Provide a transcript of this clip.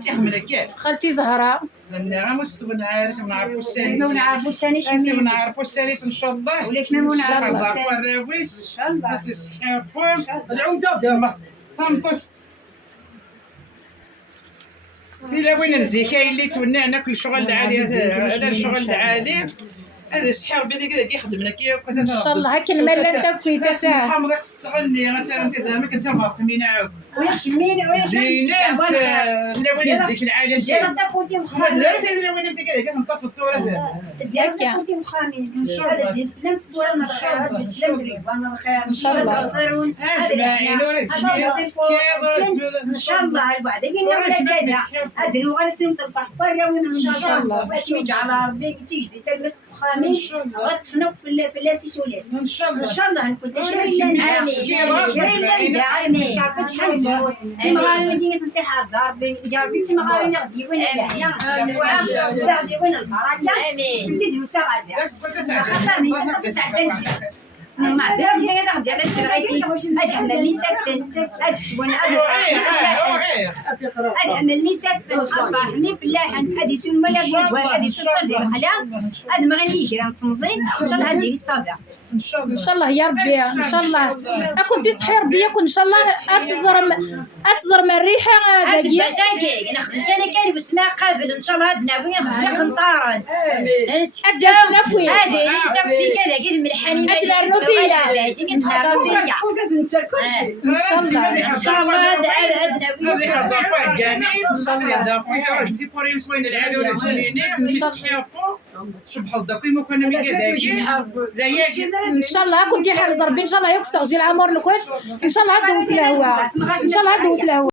تيخمل كاع خالتي زهراء لان مش نعرف ونعرفوا السادس ونعرفوا السنة اسي ونعرفوا السادس ان شاء الله ولكن ما نعرفوا نعرفوا السنة الراويس إن شاء الله. تسحيقهم العودة دابا طنطس إلا وين نزي كاين اللي تونعنا كل شغل العالي على الشغل العالي هذا السحاب بدا كذا كيخدم لك ان شاء الله هاك المال انت كويسه ساعه محمد تستغلي مثلا كذا ما كنت ماقمين عاود ويخشمين زينات لا وين نزيك العالم ديال داكوتي لا مخامين لا وين نزيك كذا كنطفي التوراه ديال داكوتي مخامين هذا ديال تفلم في الدورة الخير ديال تفلم في الركبان الخير ان شاء الله الخير ونسعد ان شاء الله الوعد قلنا ولا كذا هذا اللي غنسلم تلقى برا وين ان شاء الله باش على ربي تيجي تلبس مخامين غتفنوا في اللاسيس ولاس ان شاء الله ان شاء الله نكون تشري لنا امين بس حنزور المغاربه مدينه الاتحاد زاربي جاربتي مغاربه غدي وين يا غدي وين البركه سدد وساعد خاطرني ساعدين ما دار هذا غدي على الترغيب هذا حمل لي ساكن هذا السوان هذا حمل لي ساكن فرحني في اللحن هذه سون ملا بواب هذه سون ديال الخلا هذا ما غنيجي راه تمزين ان شاء الله ندير الصابع ان شاء الله ان شاء الله يا ربي ان شاء الله كنتي صحي ربي يكون ان شاء الله اتزرم الريحه داكي انا خدمت انا كان بسمع قابل ان شاء الله هاد نابغي نخلق نطارن هذه انت في كذا كذا من الحنينه الارنوثيه ان شاء الله هذا نابغي هذه حزقوا كاني هذا بويا انت بوري مسوين العالي ولا ثمانين مسحيقو سبحان الله كيما كنا من كذا ان شاء الله كنتي حارس ربي ان شاء الله يكستغزي العمر الكل ان شاء الله هدو في الهواء ان شاء الله هدو في الهواء